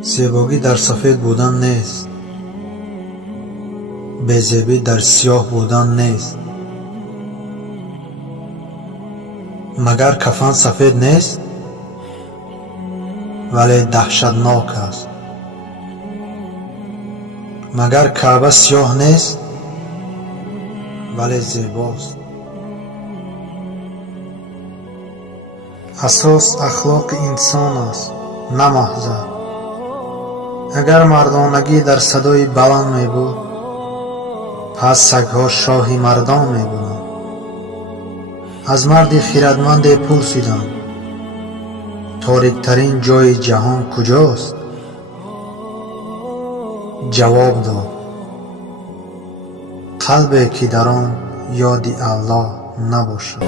زیبایی در سفید بودن نیست، بی‌زیبی در سیاه بودن نیست. مگر کفن سفید نیست ولی دهشتناک است. مگر کعبه سیاه نیست ولی زیباست. اساس اخلاق انسان است، نه محضر. اگر مردانگی در صدای بلند می بود، پس سگها شاهی مردان می بودند. از مرد خردمند پرسیدم تاریکترین جای جهان کجاست؟ جواب داد قلبی که در آن یاد الله نباشد.